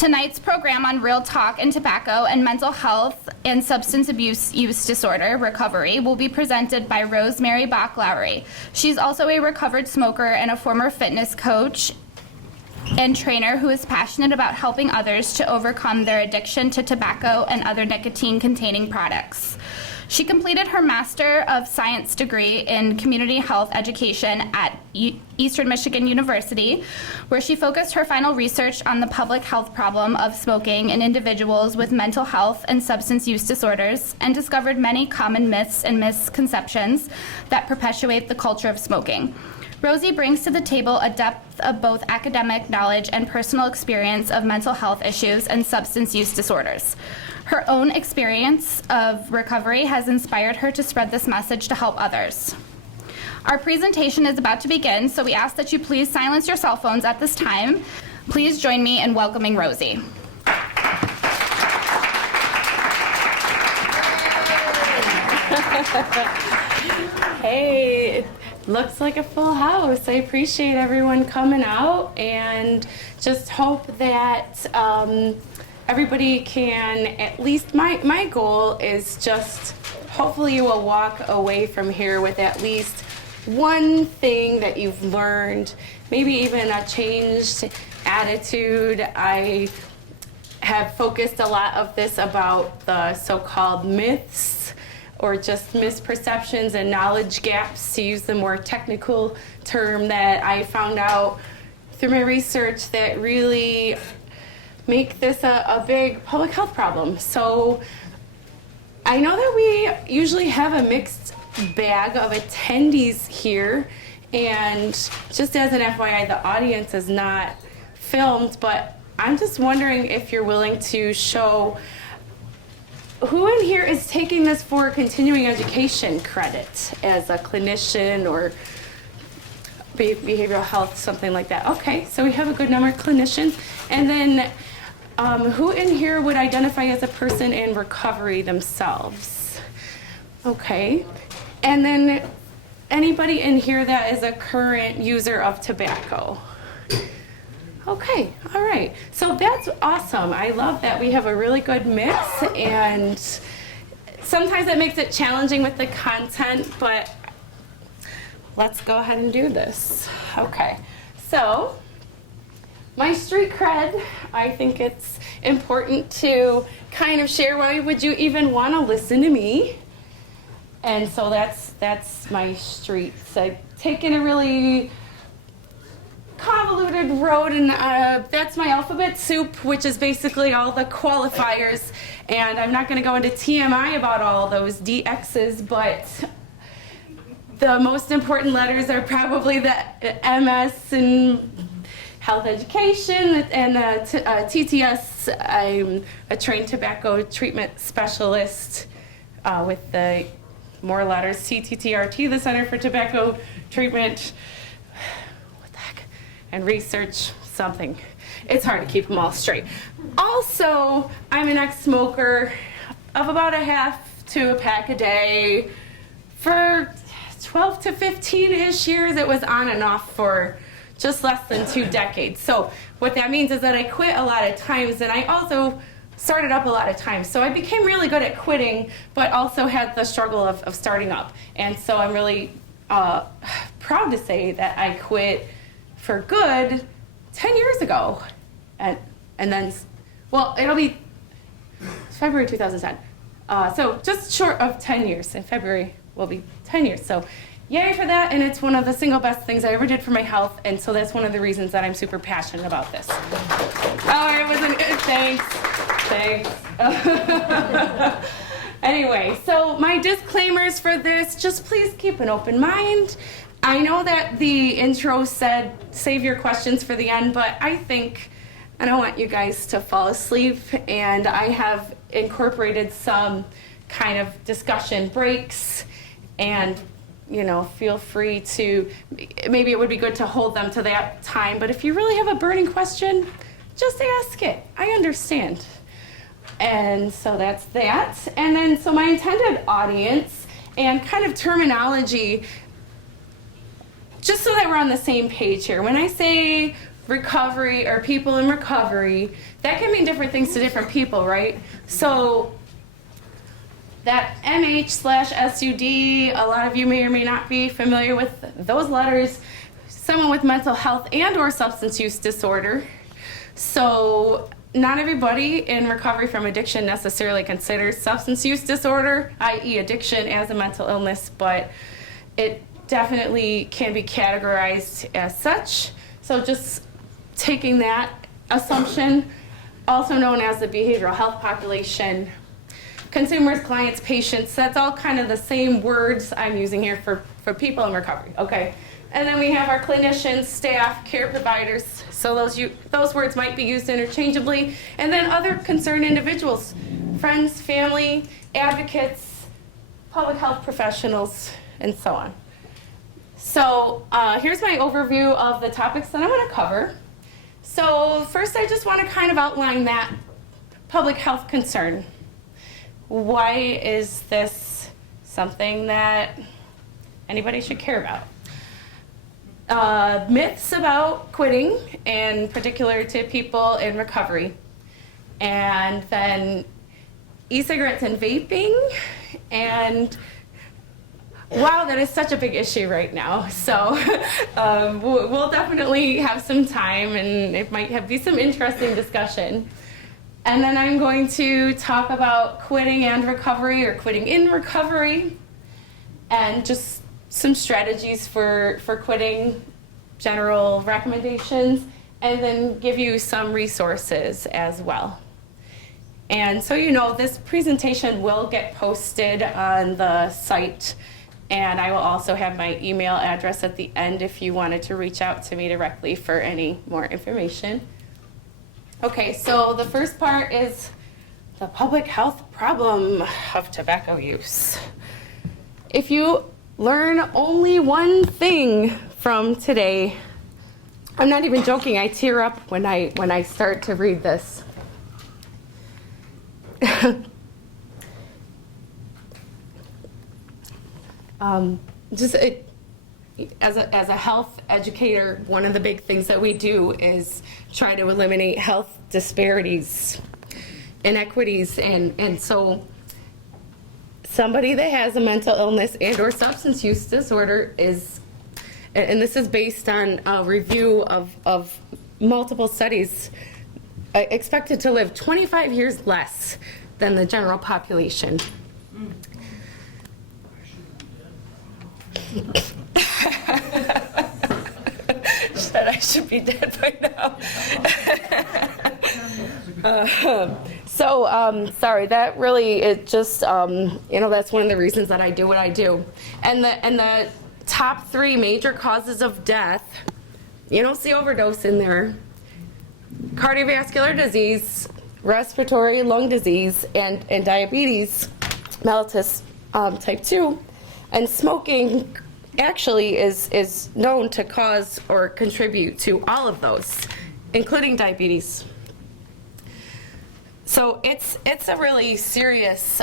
Tonight's program on real talk and tobacco and mental health and substance abuse use disorder recovery will be presented by Rosemary Bach-Lowry. She's also a recovered smoker and a former fitness coach and trainer who is passionate about helping others to overcome their addiction to tobacco and other nicotine-containing products. She completed her Master of Science degree in Community Health Education at Eastern Michigan University, where she focused her final research on the public health problem of smoking in individuals with mental health and substance use disorders, and discovered many common myths and misconceptions that perpetuate the culture of smoking. Rosie brings to the table a depth of both academic knowledge and personal experience of mental health issues and substance use disorders. Her own experience of recovery has inspired her to spread this message to help others. Our presentation is about to begin, so we ask that you please silence your cell phones at this time. Please join me in welcoming Rosie. Hey, looks like a full house. I appreciate everyone coming out, and just hope that everybody can, at least my goal is just hopefully you will walk away from here with at least one thing that you've learned, maybe even a changed attitude. I have focused a lot of this about the so-called myths or just misperceptions and knowledge gaps, to use the more technical term, that I found out through my research that really make this a big public health problem. So I know that we usually have a mixed bag of attendees here, and just as an FYI, the audience is not filmed, but I'm just wondering if you're willing to show who in here is taking this for continuing education credit as a clinician or behavioral health, something like that. Okay, so we have a good number of clinicians. And then who in here would identify as a person in recovery themselves? Okay. And then anybody in here that is a current user of tobacco? Okay, all right. So that's awesome. I love that we have a really good mix, and sometimes that makes it challenging with the content, but let's go ahead and do this. Okay, so my street cred, I think it's important to kind of share why would you even want to listen to me. And so that's my street. So I've taken a really convoluted road, and that's my alphabet soup, which is basically all the qualifiers. And I'm not going to go into TMI about all those DXs, but the most important letters are probably the MS and health education and TTS. I'm a trained tobacco treatment specialist with the more letters, CTTRT, the Center for Tobacco Treatment, and research something. It's hard to keep them all straight. Also, I'm an ex-smoker of about a half to a pack a day. For 12 to 15-ish years, it was on and off for just less than 2 decades. So what that means is that I quit a lot of times, and I also started up a lot of times. So I became really good at quitting, but also had the struggle of starting up. And so I'm really proud to say that I quit for good 10 years ago. And then, well, it'll be February 2010. So just short of 10 years. In February will be 10 years. So yay for that, and it's one of the single best things I ever did for my health, and so that's one of the reasons that I'm super passionate about this. Oh, it wasn't good. Thanks. Anyway, so my disclaimers for this, just please keep an open mind. I know that the intro said save your questions for the end, but I think I don't want you guys to fall asleep, and I have incorporated some kind of discussion breaks, and you know, feel free to, maybe it would be good to hold them to that time, but if you really have a burning question, just ask it. I understand. And so that's that. And then, so my intended audience and kind of terminology, just so that we're on the same page here. When I say recovery or people in recovery, that can mean different things to different people, right? So that MH/SUD, a lot of you may or may not be familiar with those letters. Someone with mental health and or substance use disorder. So not everybody in recovery from addiction necessarily considers substance use disorder, i.e. addiction, as a mental illness, but it definitely can be categorized as such. So just taking that assumption, also known as the behavioral health population, consumers, clients, patients, that's all kind of the same words I'm using here for people in recovery, okay? And then we have our clinicians, staff, care providers, so those words might be used interchangeably, and then other concerned individuals, friends, family, advocates, public health professionals, and so on. So here's my overview of the topics that I'm going to cover. So first I just want to kind of outline that public health concern. Why is this something that anybody should care about? Myths about quitting, and particular to people in recovery. And then e-cigarettes and vaping, and wow, that is such a big issue right now. So we'll definitely have some time, and it might be some interesting discussion. And then I'm going to talk about quitting and recovery, or quitting in recovery, and just some strategies for quitting, general recommendations, and then give you some resources as well. And so you know, this presentation will get posted on the site, and I will also have my email address at the end if you wanted to reach out to me directly for any more information. Okay, so the first part is the public health problem of tobacco use. If you learn only one thing from today, I'm not even joking, I tear up when I start to read this. As a health educator, one of the big things that we do is try to eliminate health disparities, inequities, and so somebody that has a mental illness and or substance use disorder is, and this is based on a review of multiple studies, expected to live 25 years less than the general population. Said I should be dead by now. Sorry, that really, it just, that's one of the reasons that I do what I do. And the top 3 major causes of death, you don't see overdose in there: cardiovascular disease, respiratory lung disease, and diabetes mellitus type 2. And smoking actually is known to cause or contribute to all of those, including diabetes. So it's a really serious,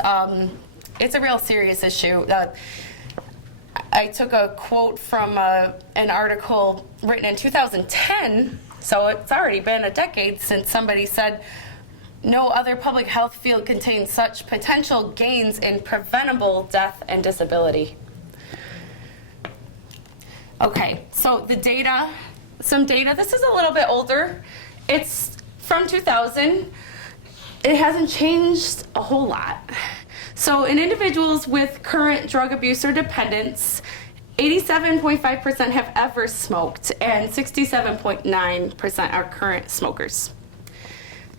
it's a real serious issue. I took a quote from an article written in 2010, so it's already been a decade since somebody said, "No other public health field contains such potential gains in preventable death and disability." Okay, so the data, some data, this is a little bit older. It's from 2000. It hasn't changed a whole lot. So in individuals with current drug abuse or dependence, 87.5% have ever smoked, and 67.9% are current smokers.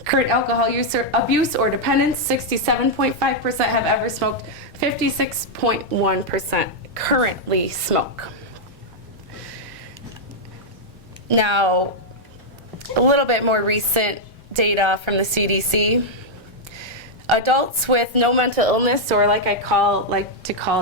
Current alcohol use or abuse or dependence, 67.5% have ever smoked, 56.1% currently smoke. Now, a little bit more recent data from the CDC. Adults with no mental illness, or like to call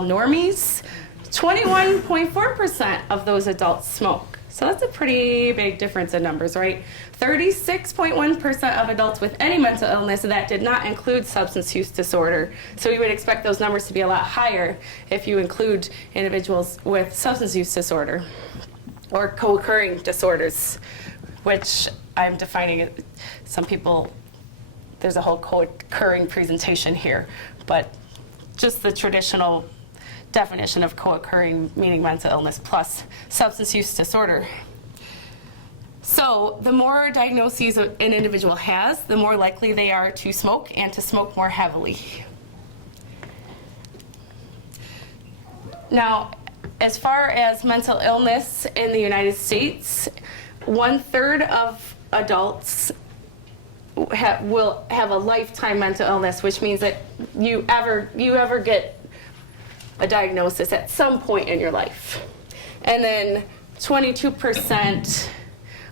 normies, 21.4% of those adults smoke. So that's a pretty big difference in numbers, right? 36.1% of adults with any mental illness, that did not include substance use disorder. So you would expect those numbers to be a lot higher if you include individuals with substance use disorder or co-occurring disorders which I'm defining it. Some people, there's a whole co-occurring presentation here, but just the traditional definition of co-occurring, meaning mental illness plus substance use disorder. So the more diagnoses an individual has, the more likely they are to smoke and to smoke more heavily. Now, as far as mental illness in the United States, 1/3 of adults will have a lifetime mental illness, which means that you ever get a diagnosis at some point in your life. And then 22%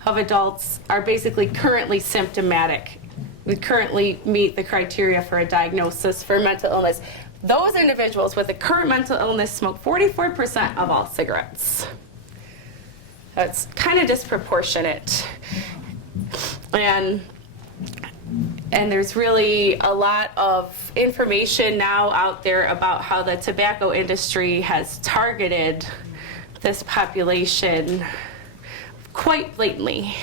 of adults are basically currently symptomatic. We currently meet the criteria for a diagnosis for mental illness. Those individuals with a current mental illness smoke 44% of all cigarettes. That's kind of disproportionate. And there's really a lot of information now out there about how the tobacco industry has targeted this population quite blatantly.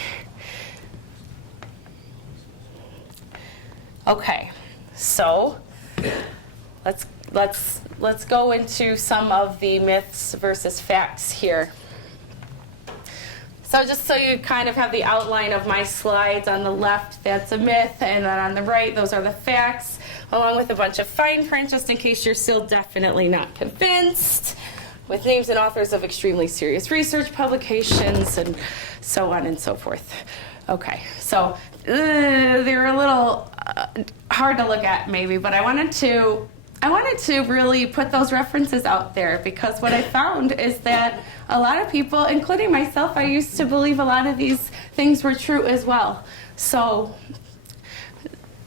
Okay, so let's go into some of the myths versus facts here. So just so you kind of have the outline of my slides, on the left, that's a myth, and then on the right, those are the facts, along with a bunch of fine print, just in case you're still definitely not convinced, with names and authors of extremely serious research publications, and so on and so forth. Okay, so they're a little hard to look at maybe, but I wanted to really put those references out there, because what I found is that a lot of people, including myself, I used to believe a lot of these things were true as well. So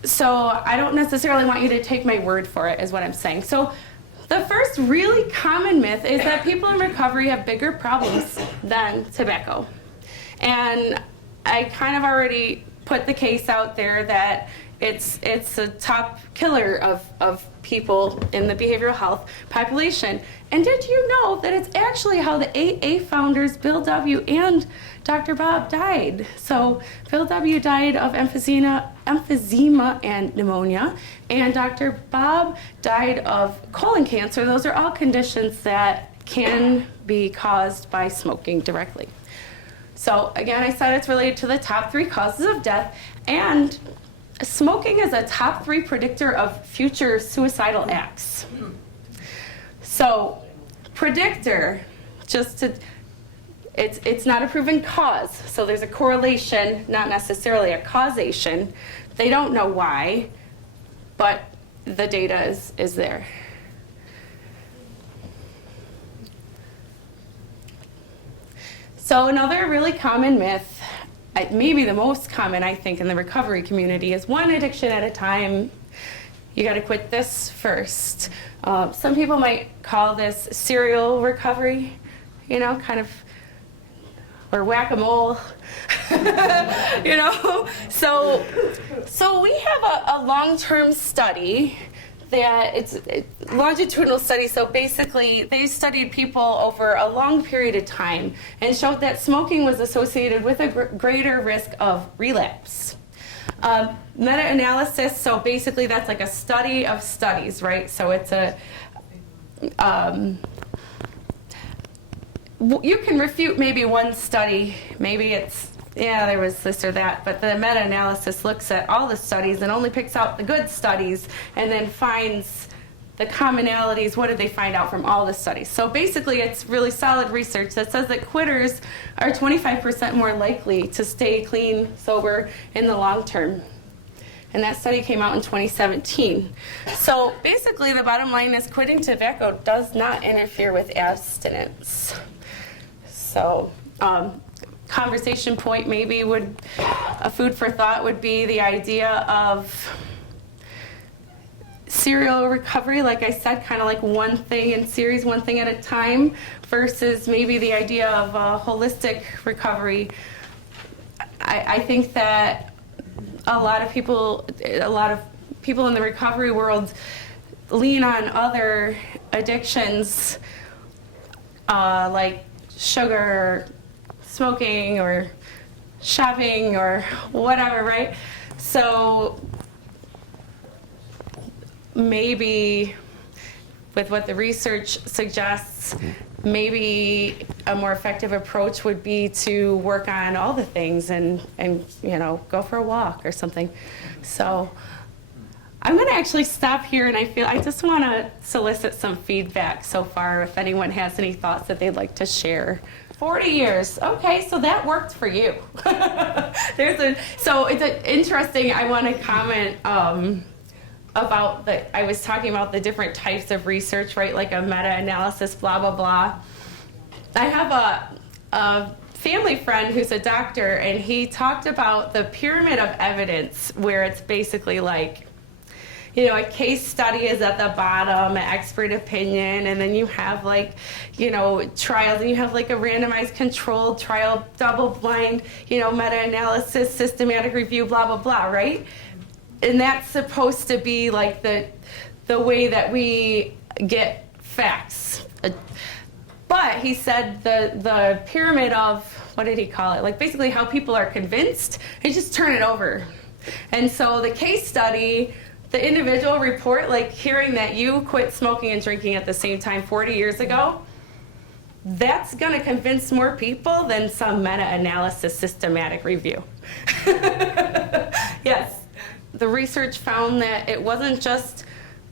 I don't necessarily want you to take my word for it, is what I'm saying. So the first really common myth is that people in recovery have bigger problems than tobacco. And I kind of already put the case out there that it's a top killer of people in the behavioral health population. And did you know that it's actually how the AA founders, Bill W. and Dr. Bob, died? So Bill W. died of emphysema and pneumonia, and Dr. Bob died of colon cancer. Those are all conditions that can be caused by smoking directly. So again, I said it's related to the top 3 causes of death, and smoking is a top 3 predictor of future suicidal acts. So, predictor, it's not a proven cause. So there's a correlation, not necessarily a causation. They don't know why, but the data is there. So another really common myth, maybe the most common, I think, in the recovery community, is one addiction at a time. You got to quit this first. Some people might call this serial recovery, kind of, or whack-a-mole, So we have a long-term study that it's a longitudinal study. So basically, they studied people over a long period of time and showed that smoking was associated with a greater risk of relapse. Meta-analysis, so basically that's like a study of studies, right? So it's you can refute maybe one study, maybe it's, there was this or that, but the meta-analysis looks at all the studies and only picks out the good studies and then finds the commonalities. What did they find out from all the studies? So basically, it's really solid research that says that quitters are 25% more likely to stay clean, sober in the long term. And that study came out in 2017. So basically, the bottom line is quitting tobacco does not interfere with abstinence. So conversation point maybe a food for thought would be the idea of serial recovery, like I said, kind of like one thing in series, one thing at a time, versus maybe the idea of a holistic recovery. I think that a lot of people in the recovery world lean on other addictions, like sugar, smoking, or shopping or whatever, right? So maybe with what the research suggests, maybe a more effective approach would be to work on all the things and you know, go for a walk or something. So I'm going to actually stop here, and I just want to solicit some feedback so far, if anyone has any thoughts that they'd like to share. 40 years. Okay, so that worked for you. So it's interesting. I want to comment about I was talking about the different types of research, right? Like a meta-analysis, blah, blah, blah. I have a family friend who's a doctor, and he talked about the pyramid of evidence, where it's basically like, you know, a case study is at the bottom, an expert opinion, and then you have like, you know, trials, and you have like a randomized controlled trial, double-blind, you know, meta-analysis, systematic review, blah, blah, blah, right? And that's supposed to be like the way that we get facts. But he said the pyramid of, what did he call it? Like basically how people are convinced, they just turn it over. And so the case study, the individual report, like hearing that you quit smoking and drinking at the same time 40 years ago, that's going to convince more people than some meta-analysis systematic review. Yes. The research found that it wasn't just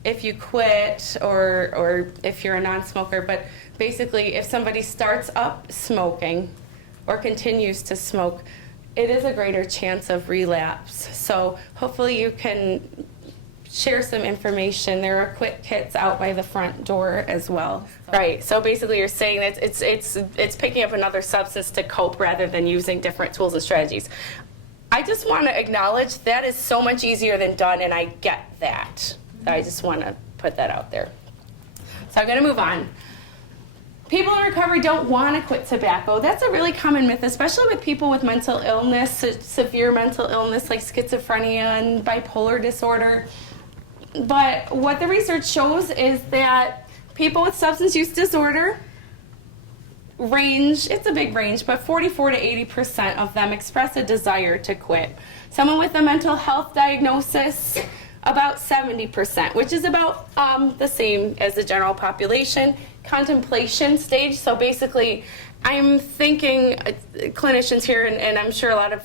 if you quit or if you're a non-smoker, but basically if somebody starts up smoking or continues to smoke, it is a greater chance of relapse. So hopefully you can share some information. There are quit kits out by the front door as well. Right. So basically you're saying that it's picking up another substance to cope rather than using different tools and strategies. I just want to acknowledge that is so much easier than done, and I get that. I just want to put that out there. So I'm going to move on. People in recovery don't want to quit tobacco. That's a really common myth, especially with people with mental illness, severe mental illness like schizophrenia and bipolar disorder. But what the research shows is that people with substance use disorder range, it's a big range, but 44 to 80% of them express a desire to quit. Someone with a mental health diagnosis, about 70%, which is about the same as the general population. Contemplation stage, so basically I'm thinking, clinicians here, and I'm sure a lot of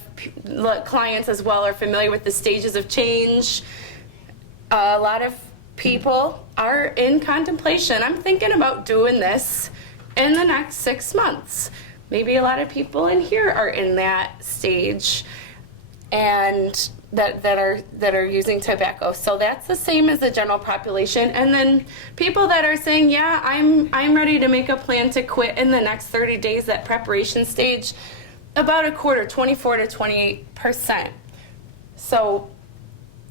clients as well are familiar with the stages of change. A lot of people are in contemplation. I'm thinking about doing this in the next 6 months. Maybe a lot of people in here are in that stage and that are using tobacco. So that's the same as the general population. And then people that are saying, yeah, I'm ready to make a plan to quit in the next 30 days, that preparation stage, about a quarter, 24 to 28%. So,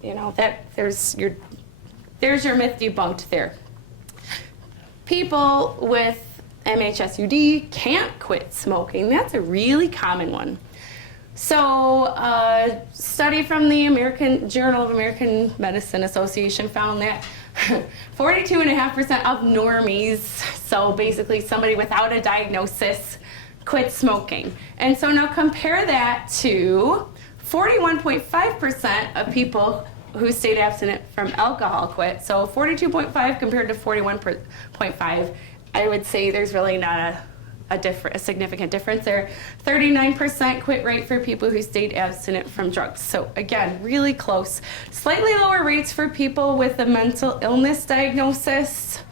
you know, that there's your myth debunked there. People with MHSUD can't quit smoking. That's a really common one. So a study from the American Journal of American Medicine Association found that 42.5% of normies, so basically somebody without a diagnosis, quit smoking. And so now compare that to 41.5% of people who stayed abstinent from alcohol quit. So 42.5 compared to 41.5. I would say there's really not a significant difference there. 39% quit rate for people who stayed abstinent from drugs. So again, really close. Slightly lower rates for people with a mental illness diagnosis,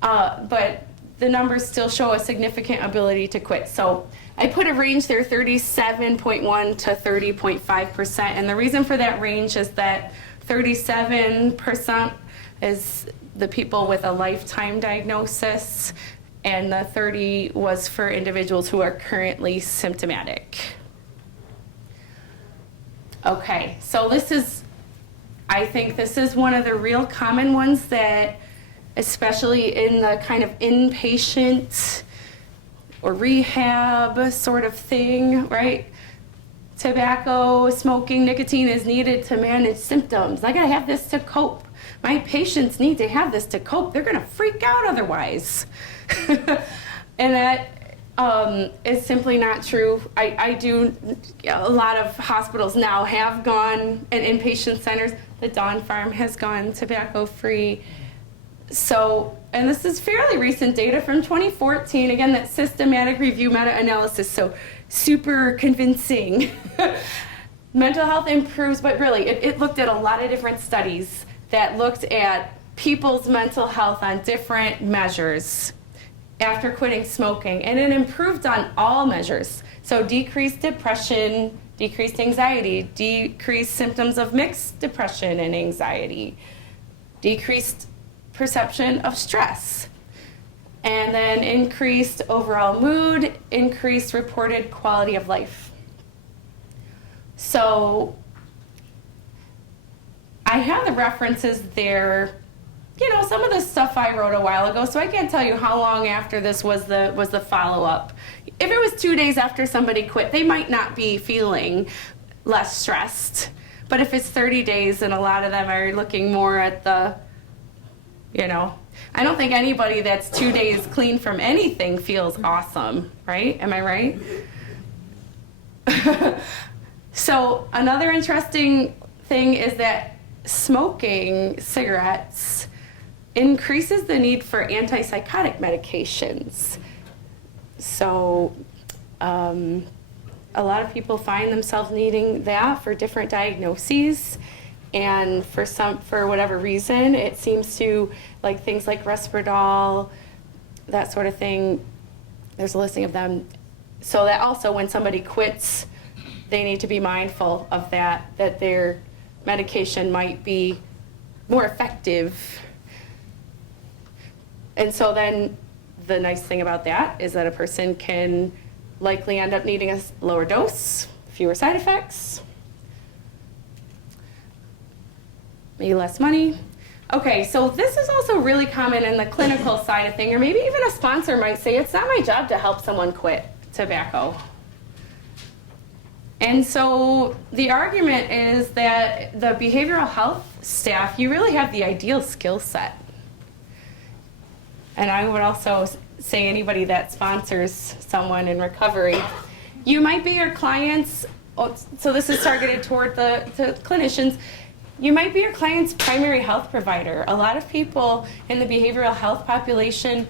but the numbers still show a significant ability to quit. So I put a range there, 37.1 to 30.5%, and the reason for that range is that 37% is the people with a lifetime diagnosis, and the 30 was for individuals who are currently symptomatic. Okay, so I think this is one of the real common ones that, especially in the kind of inpatient or rehab sort of thing, right? Tobacco, smoking, nicotine is needed to manage symptoms. I gotta have this to cope. My patients need to have this to cope. They're gonna freak out otherwise. And that is simply not true. A lot of hospitals now have gone, and inpatient centers, the Dawn Farm has gone tobacco-free. So, and this is fairly recent data from 2014, again, that systematic review meta-analysis, so super convincing. Mental health improves, but really, it looked at a lot of different studies that looked at people's mental health on different measures after quitting smoking, and it improved on all measures. So decreased depression, decreased anxiety, decreased symptoms of mixed depression and anxiety, decreased perception of stress, and then increased overall mood, increased reported quality of life. So I have the references there. You know, some of the stuff I wrote a while ago, so I can't tell you how long after this was the follow-up. If it was 2 days after somebody quit, they might not be feeling less stressed. But if it's 30 days, and a lot of them are looking more at the, you know, I don't think anybody that's 2 days clean from anything feels awesome, right? Am I right? So another interesting thing is that smoking cigarettes increases the need for antipsychotic medications. So a lot of people find themselves needing that for different diagnoses, and for whatever reason, it seems to, like things like Risperdal, that sort of thing, there's a listing of them. So that also when somebody quits, they need to be mindful of that their medication might be more effective. And so then the nice thing about that is that a person can likely end up needing a lower dose, fewer side effects, maybe less money. Okay, so this is also really common in the clinical side of thing, or maybe even a sponsor might say, it's not my job to help someone quit tobacco. And so the argument is that the behavioral health staff, you really have the ideal skill set. And I would also say anybody that sponsors someone in recovery, you might be your client's, so this is targeted toward the clinicians, you might be your client's primary health provider. A lot of people in the behavioral health population,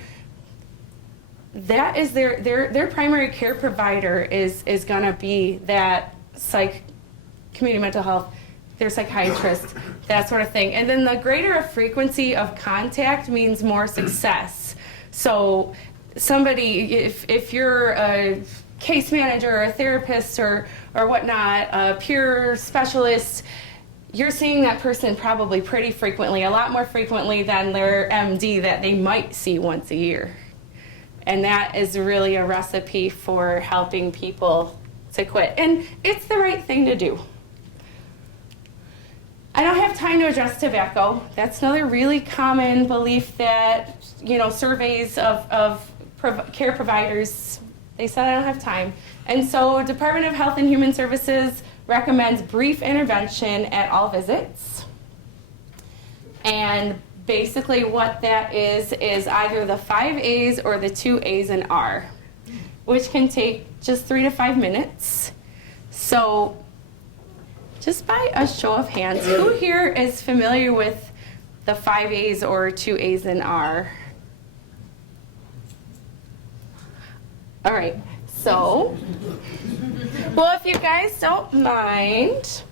that is their primary care provider is going to be that community mental health, their psychiatrist, that sort of thing. And then the greater a frequency of contact means more success. So somebody, if you're a case manager or a therapist or whatnot, a peer specialist, you're seeing that person probably pretty frequently, a lot more frequently than their MD that they might see once a year. And that is really a recipe for helping people to quit. And it's the right thing to do. I don't have time to address tobacco. That's another really common belief that, you know, surveys of care providers, they said I don't have time. And so Department of Health and Human Services recommends brief intervention at all visits. And basically what that is either the 5 A's or the 2 A's and R, which can take just 3 to 5 minutes. So just by a show of hands, who here is familiar with the 5 A's or 2 A's and R? All right, so, well, if you guys don't mind,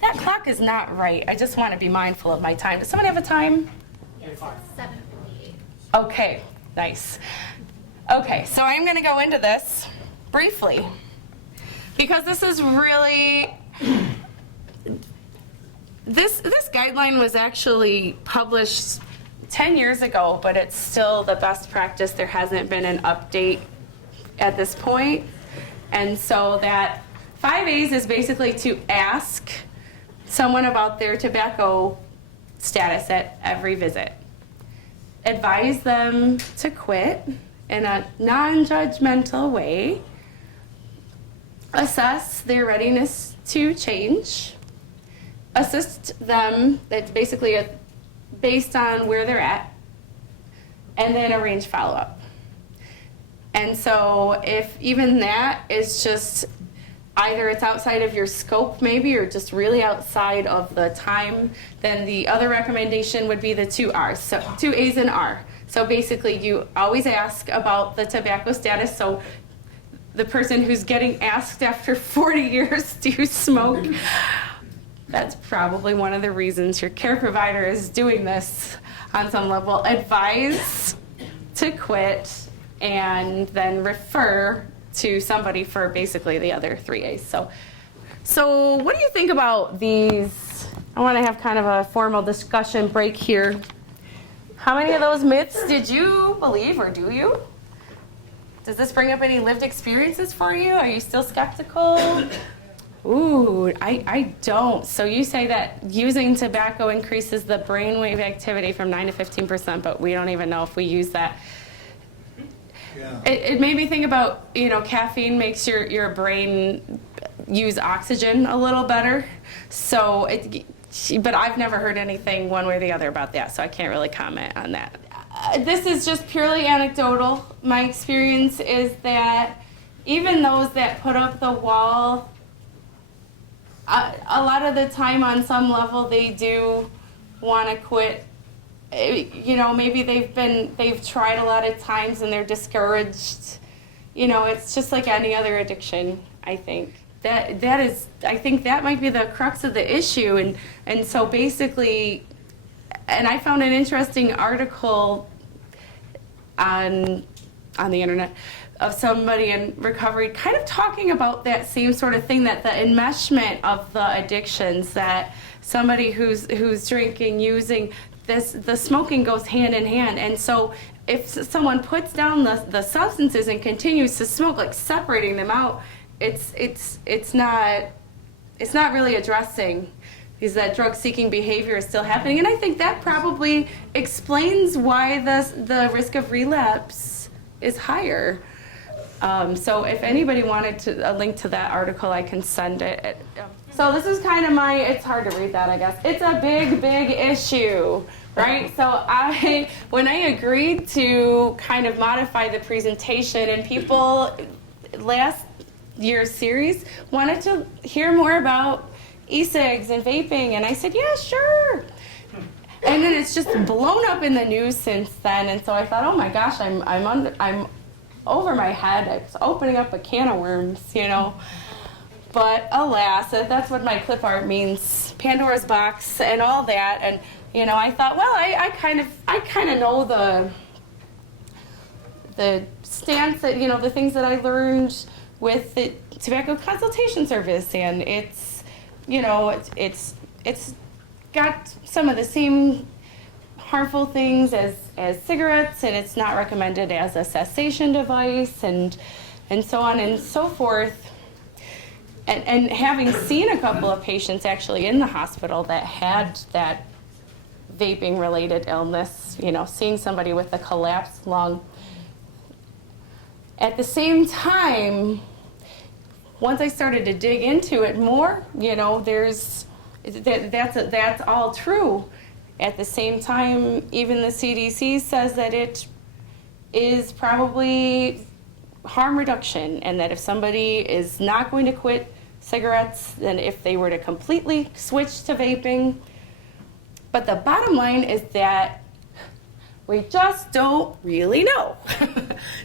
that clock is not right. I just want to be mindful of my time. Does someone have a time? Yes, 7:58. Okay, nice. Okay, so I'm going to go into this briefly because this is really, this guideline was actually published 10 years ago, but it's still the best practice. There hasn't been an update at this point. And so that 5 A's is basically to ask someone about their tobacco status at every visit. Advise them to quit in a non-judgmental way. Assess their readiness to change. Assist them, that's basically based on where they're at. And then arrange follow-up. And so if even that is just either it's outside of your scope maybe, or just really outside of the time, then the other recommendation would be the 2 R's, so 2 A's and R. So basically you always ask about the tobacco status. So the person who's getting asked after 40 years, do you smoke? That's probably one of the reasons your care provider is doing this on some level. Advise to quit and then refer to somebody for basically the other 3 A's. So what do you think about these? I want to have kind of a formal discussion break here. How many of those myths did you believe, or do you? Does this bring up any lived experiences for you? Are you still skeptical? Ooh, I don't. So you say that using tobacco increases the brainwave activity from 9 to 15%, but we don't even know if we use that. Yeah. It made me think about, caffeine makes your brain use oxygen a little better. So, but I've never heard anything one way or the other about that, so I can't really comment on that. This is just purely anecdotal. My experience is that even those that put up the wall, a lot of the time on some level they do want to quit. Maybe they've tried a lot of times and they're discouraged. It's just like any other addiction, I think. I think that might be the crux of the issue. And so basically, and I found an interesting article on the internet of somebody in recovery kind of talking about that same sort of thing, that the enmeshment of the addictions, that somebody who's drinking, using, the smoking goes hand in hand. And so if someone puts down the substances and continues to smoke, like separating them out, it's not really addressing, because that drug-seeking behavior is still happening. And I think that probably explains why the risk of relapse is higher. So if anybody wanted a link to that article, I can send it. So this is kind of it's hard to read that, I guess. It's a big, big issue, right? So when I agreed to kind of modify the presentation, and people last year's series wanted to hear more about e-cigs and vaping, and I said, yeah, sure. And then it's just blown up in the news since then, and so I thought, oh my gosh, I'm over my head. It's opening up a can of worms, But alas, that's what my clip art means, Pandora's box and all that. And I thought, well, I kind of know the stance that the things that I learned with the tobacco consultation service, and it's got some of the same harmful things as cigarettes, and it's not recommended as a cessation device, and so on and so forth. And having seen a couple of patients actually in the hospital that had that vaping related illness, seeing somebody with a collapsed lung. At the same time, once I started to dig into it more, that's all true. At the same time, even the CDC says that it is probably harm reduction, and that if somebody is not going to quit cigarettes, then if they were to completely switch to vaping. But the bottom line is that we just don't really know.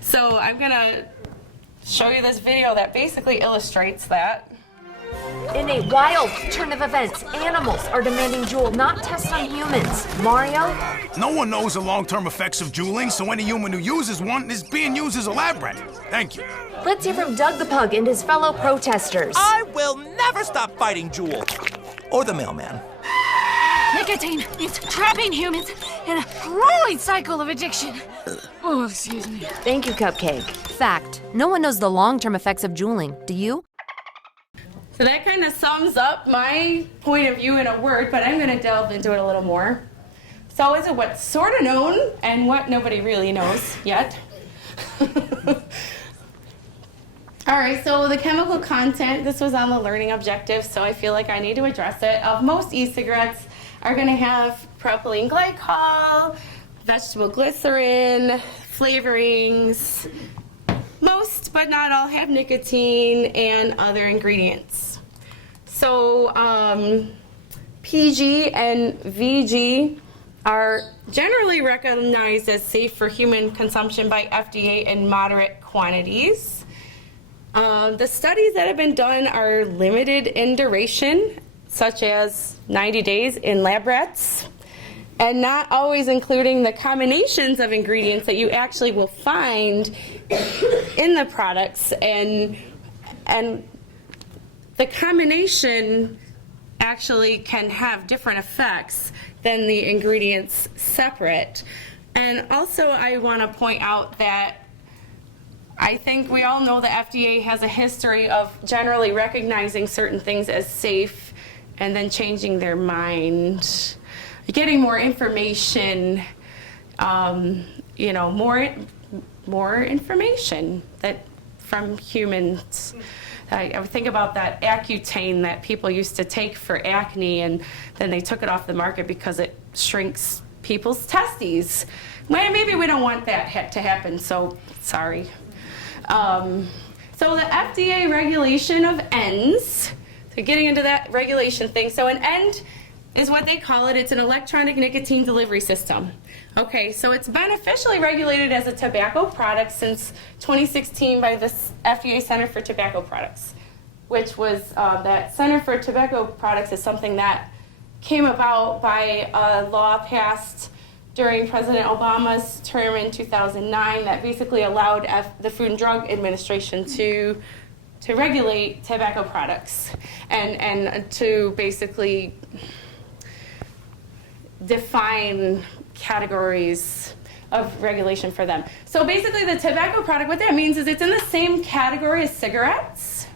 So I'm gonna show you this video that basically illustrates that. In a wild turn of events, animals are demanding Juul not test on humans. Mario? No one knows the long-term effects of juuling, so any human who uses one is being used as a lab rat. Thank you. Let's hear from Doug the Pug and his fellow protesters. I will never stop fighting Juul. Or the mailman. Nicotine is trapping humans in a grueling cycle of addiction. Oh, excuse me. Thank you, Cupcake. Fact, no one knows the long-term effects of juuling. Do you? So that kind of sums up my point of view in a word, but I'm going to delve into it a little more. So is it what's sort of known and what nobody really knows yet? All right, so the chemical content, this was on the learning objective, so I feel like I need to address it. Of most e-cigarettes are going to have propylene glycol, vegetable glycerin, flavorings, most, but not all, have nicotine and other ingredients. So PG and VG are generally recognized as safe for human consumption by FDA in moderate quantities. The studies that have been done are limited in duration, such as 90 days in lab rats, and not always including the combinations of ingredients that you actually will find in the products, and the combination actually can have different effects than the ingredients separate. And also I want to point out that I think we all know the FDA has a history of generally recognizing certain things as safe and then changing their mind, getting more information, more information that from humans. I think about that Accutane that people used to take for acne, and then they took it off the market because it shrinks people's testes. Well, maybe we don't want that to happen, so sorry. So the FDA regulation of ENDS, so getting into that regulation thing. So an END is what they call it. It's an electronic nicotine delivery system. Okay, so it's been officially regulated as a tobacco product since 2016 by the FDA Center for Tobacco Products, which was that Center for Tobacco Products is something that came about by a law passed during President Obama's term in 2009 that basically allowed the Food and Drug Administration to regulate tobacco products and to basically define categories of regulation for them. So basically the tobacco product, what that means is it's in the same category as cigarettes.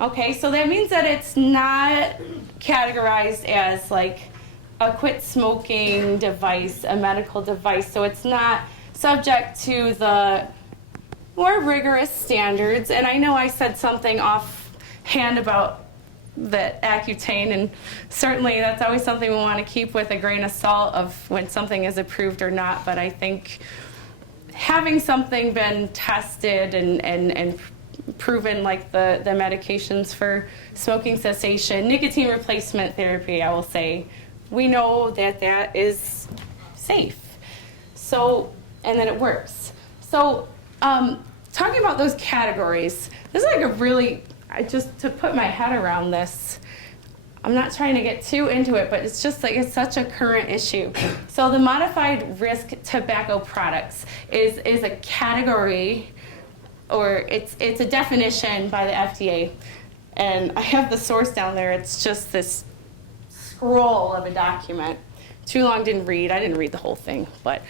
Okay, so that means that it's not categorized as like a quit smoking device, a medical device, so it's not subject to the more rigorous standards. And I know I said something offhand about the Accutane, and certainly that's always something we want to keep with a grain of salt of when something is approved or not, but I think having something been tested and proven, like the medications for smoking cessation, nicotine replacement therapy, I will say, we know that that is safe. So, and that it works. So, talking about those categories, this is like a really, just to put my head around this, I'm not trying to get too into it, but it's just like it's such a current issue. So the modified risk tobacco products is a category, or it's a definition by the FDA. And I have the source down there. It's just this scroll of a document. Too long, didn't read. I didn't read the whole thing, but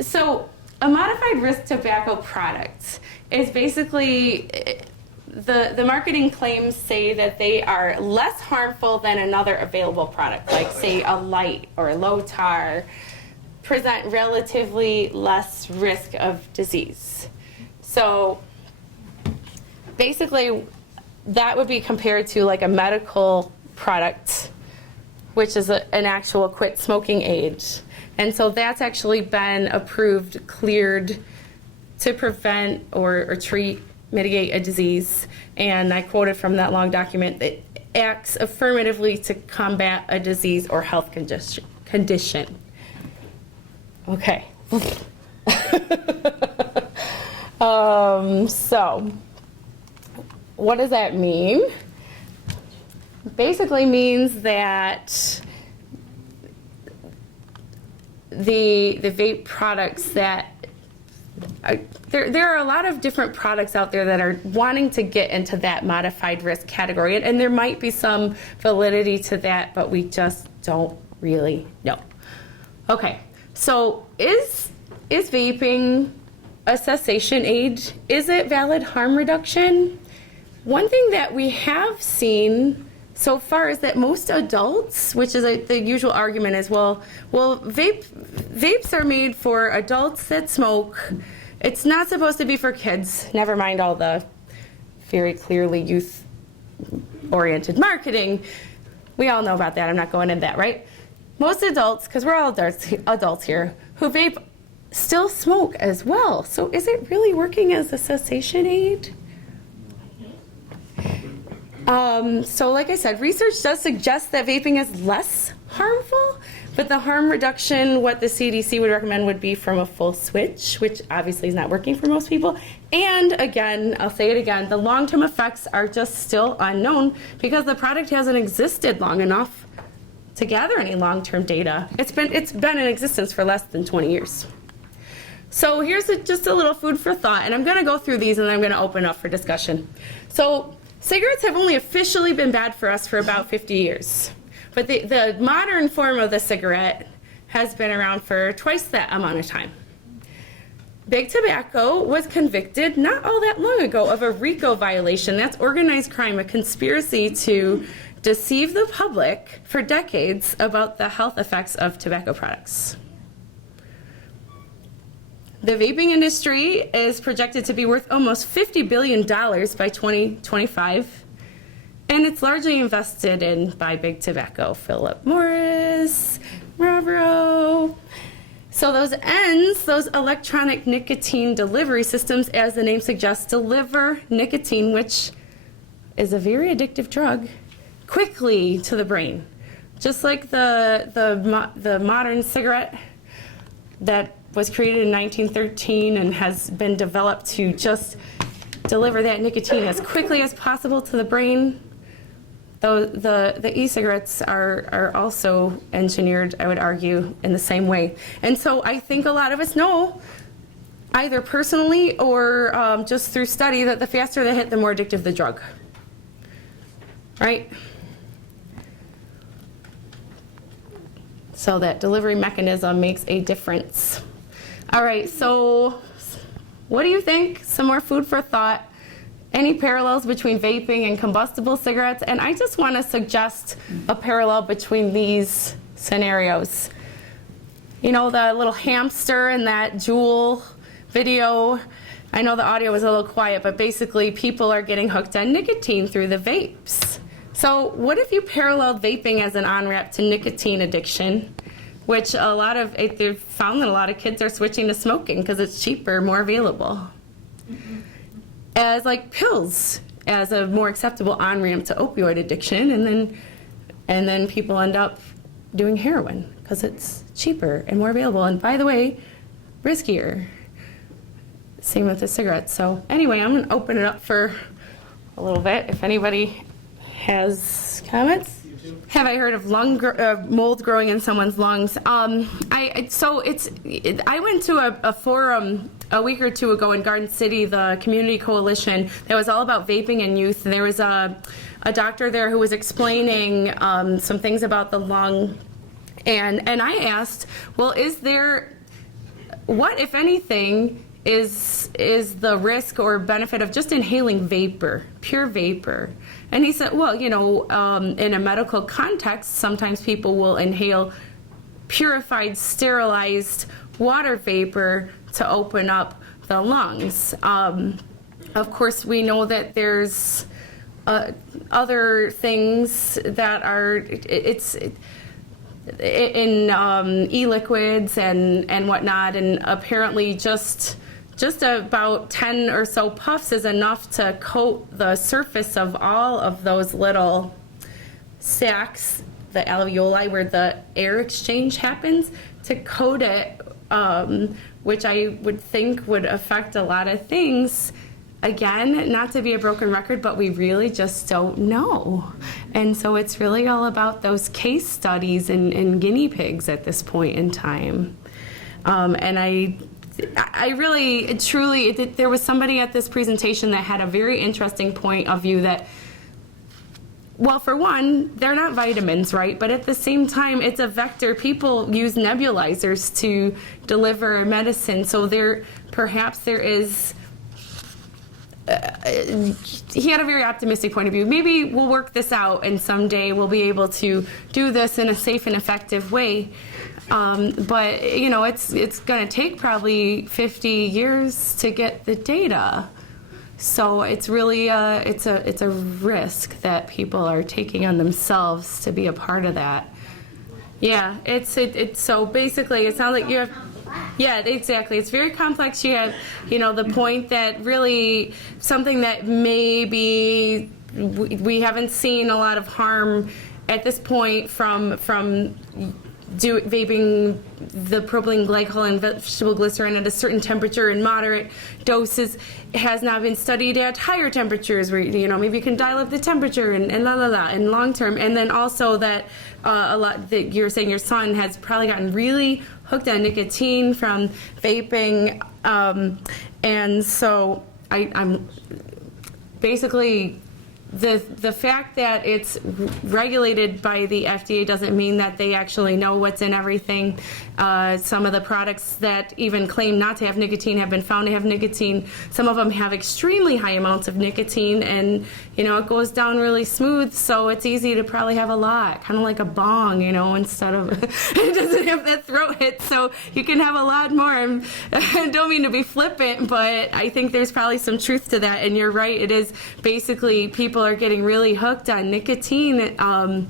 so a modified risk tobacco product is basically, the marketing claims say that they are less harmful than another available product, like say a light or a low tar, present relatively less risk of disease. So basically that would be compared to like a medical product, which is an actual quit smoking aid. And so that's actually been approved, cleared to prevent or treat, mitigate a disease. And I quoted from that long document, it acts affirmatively to combat a disease or health condition. Okay. So what does that mean? Basically means that the vape products that there are a lot of different products out there that are wanting to get into that modified risk category, and there might be some validity to that, but we just don't really know. Okay, so is vaping a cessation aid? Is it valid harm reduction? One thing that we have seen so far is that most adults, which is the usual argument is, well, vapes are made for adults that smoke. It's not supposed to be for kids. Never mind all the very clearly youth-oriented marketing. We all know about that. I'm not going into that, right? Most adults, because we're all adults here, who vape still smoke as well. So is it really working as a cessation aid? So like I said, research does suggest that vaping is less harmful, but the harm reduction, what the CDC would recommend would be from a full switch, which obviously is not working for most people. And again, I'll say it again, the long-term effects are just still unknown because the product hasn't existed long enough to gather any long-term data. It's been in existence for less than 20 years. So here's just a little food for thought, and I'm gonna go through these and then I'm gonna open up for discussion. So cigarettes have only officially been bad for us for about 50 years. But the modern form of the cigarette has been around for twice that amount of time. Big Tobacco was convicted not all that long ago of a RICO violation. That's organized crime, a conspiracy to deceive the public for decades about the health effects of tobacco products. The vaping industry is projected to be worth almost $50 billion by 2025. And it's largely invested in by Big Tobacco, Philip Morris, Marlboro. So those ENDS, those electronic nicotine delivery systems, as the name suggests, deliver nicotine, which is a very addictive drug, quickly to the brain. Just like the modern cigarette that was created in 1913 and has been developed to just deliver that nicotine as quickly as possible to the brain. The e-cigarettes are also engineered, I would argue, in the same way. And so I think a lot of us know, either personally or just through study, that the faster the hit, the more addictive the drug. Right? So that delivery mechanism makes a difference. All right, so what do you think? Some more food for thought. Any parallels between vaping and combustible cigarettes? And I just want to suggest a parallel between these scenarios. You know, the little hamster in that Juul video. I know the audio was a little quiet, but basically people are getting hooked on nicotine through the vapes. So what if you paralleled vaping as an on-ramp to nicotine addiction, which they've found that a lot of kids are switching to smoking because it's cheaper, more available. As like pills, as a more acceptable on-ramp to opioid addiction, and then people end up doing heroin because it's cheaper and more available, and by the way, riskier. Same with the cigarettes. So anyway, I'm gonna open it up for a little bit if anybody has comments. Have I heard of mold growing in someone's lungs? I went to a forum a week or two ago in Garden City, the community coalition that was all about vaping in youth. And there was a doctor there who was explaining some things about the lung. And I asked, well, what, if anything, is the risk or benefit of just inhaling vapor, pure vapor? And he said, well, you know, in a medical context, sometimes people will inhale purified, sterilized water vapor to open up the lungs. Of course, we know that there's other things that are, in e-liquids and whatnot, and apparently just about 10 or so puffs is enough to coat the surface of all of those little sacs, the alveoli where the air exchange happens, to coat it, which I would think would affect a lot of things. Again, not to be a broken record, but we really just don't know. And so it's really all about those case studies and guinea pigs at this point in time. And I really, truly, there was somebody at this presentation that had a very interesting point of view that, well, for one, they're not vitamins, right? But at the same time, it's a vector. People use nebulizers to deliver medicine. So perhaps there is, he had a very optimistic point of view. Maybe we'll work this out and someday we'll be able to do this in a safe and effective way. But you know, it's going to take probably 50 years to get the data. So it's really it's a risk that people are taking on themselves to be a part of that. Yeah, it's so basically it sounds like you have. Yeah, exactly. It's very complex. You have, the point that really something that maybe we haven't seen a lot of harm at this point from vaping the propylene glycol and vegetable glycerin at a certain temperature in moderate doses. It has not been studied at higher temperatures where, maybe you can dial up the temperature and in long term. And then also that a lot that you're saying your son has probably gotten really hooked on nicotine from vaping. And so I'm basically the fact that it's regulated by the FDA doesn't mean that they actually know what's in everything. Some of the products that even claim not to have nicotine have been found to have nicotine. Some of them have extremely high amounts of nicotine, and it goes down really smooth, so it's easy to probably have a lot, kind of like a bong, instead of it doesn't have that throat hit, so you can have a lot more. I don't mean to be flippant, but I think there's probably some truth to that, and you're right. It is basically people are getting really hooked on nicotine, and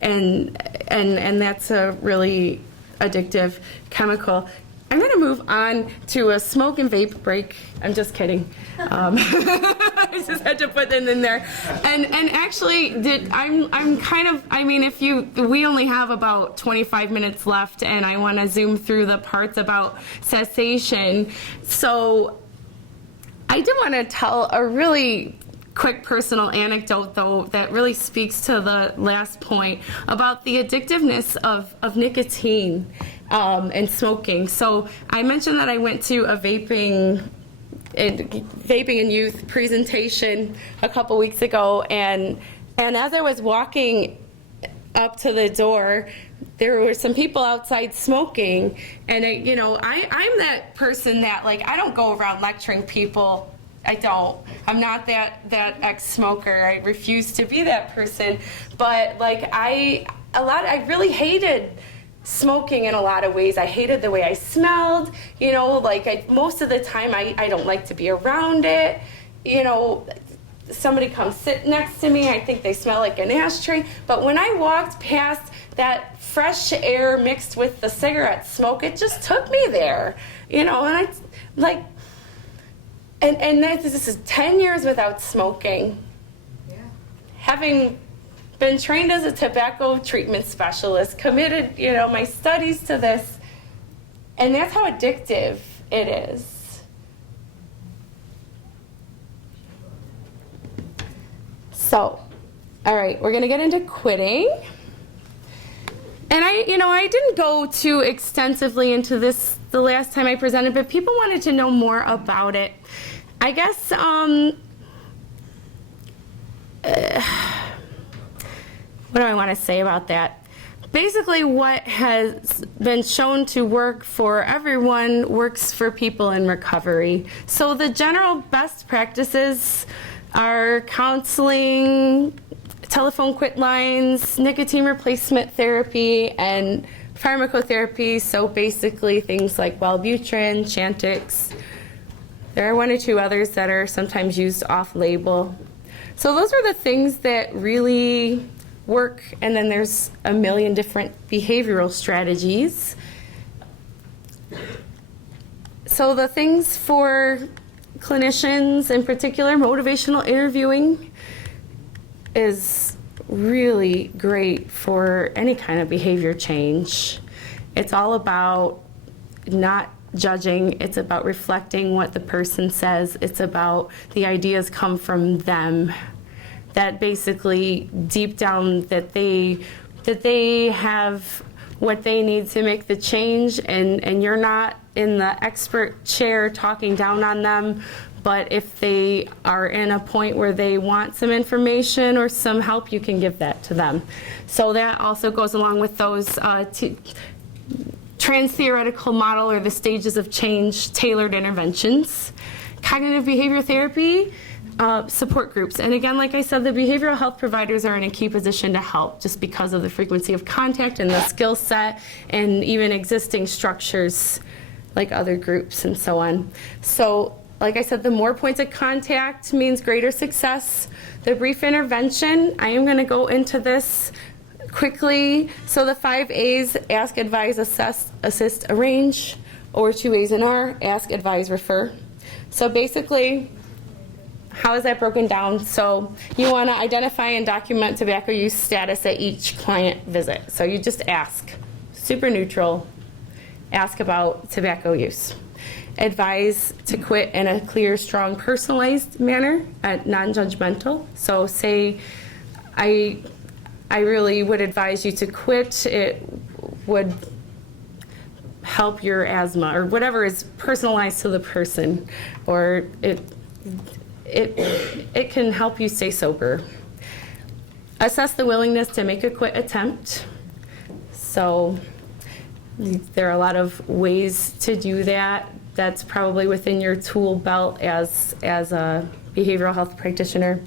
that's a really addictive chemical. I'm going to move on to a smoke and vape break. I'm just kidding. I just had to put that in there. And actually, we only have about 25 minutes left, and I want to zoom through the parts about cessation. So I did want to tell a really quick personal anecdote, though, that really speaks to the last point about the addictiveness of nicotine and smoking. So I mentioned that I went to a vaping in youth presentation a couple weeks ago, and as I was walking up to the door, there were some people outside smoking, and I'm that person that I don't go around lecturing people. I don't. I'm not that ex-smoker. I refuse to be that person. But I really hated smoking in a lot of ways. I hated the way I smelled. Most of the time I don't like to be around it. Somebody comes sit next to me, I think they smell like an ashtray. But when I walked past that fresh air mixed with the cigarette smoke, it just took me there. And this is 10 years without smoking. Yeah. Having been trained as a tobacco treatment specialist, committed, my studies to this, and that's how addictive it is. So, all right, we're gonna get into quitting. And I didn't go too extensively into this the last time I presented, but people wanted to know more about it. I guess, what do I want to say about that? Basically, what has been shown to work for everyone works for people in recovery. So the general best practices are counseling, telephone quit lines, nicotine replacement therapy, and pharmacotherapy. So basically things like Wellbutrin, Chantix. There are one or two others that are sometimes used off-label. So those are the things that really work, and then there's a million different behavioral strategies. So the things for clinicians, in particular, motivational interviewing is really great for any kind of behavior change. It's all about not judging, it's about reflecting what the person says, it's about the ideas come from them, that basically deep down that they have what they need to make the change, and you're not in the expert chair talking down on them, but if they are in a point where they want some information or some help, you can give that to them. So that also goes along with those trans-theoretical model, or the stages of change, tailored interventions, cognitive behavior therapy, support groups. And again, like I said, the behavioral health providers are in a key position to help just because of the frequency of contact and the skill set and even existing structures like other groups and so on. So, like I said, the more points of contact means greater success. The brief intervention, I am going to go into this quickly. So the 5 A's: ask, advise, assess, assist, arrange, or 2 A's and R, ask, advise, refer. So basically, how is that broken down? So you want to identify and document tobacco use status at each client visit. So you just ask, super neutral, ask about tobacco use. Advise to quit in a clear, strong, personalized manner, non-judgmental. So say, I really would advise you to quit. It would help your asthma, or whatever is personalized to the person, or it can help you stay sober. Assess the willingness to make a quit attempt. So there are a lot of ways to do that. That's probably within your tool belt as a behavioral health practitioner.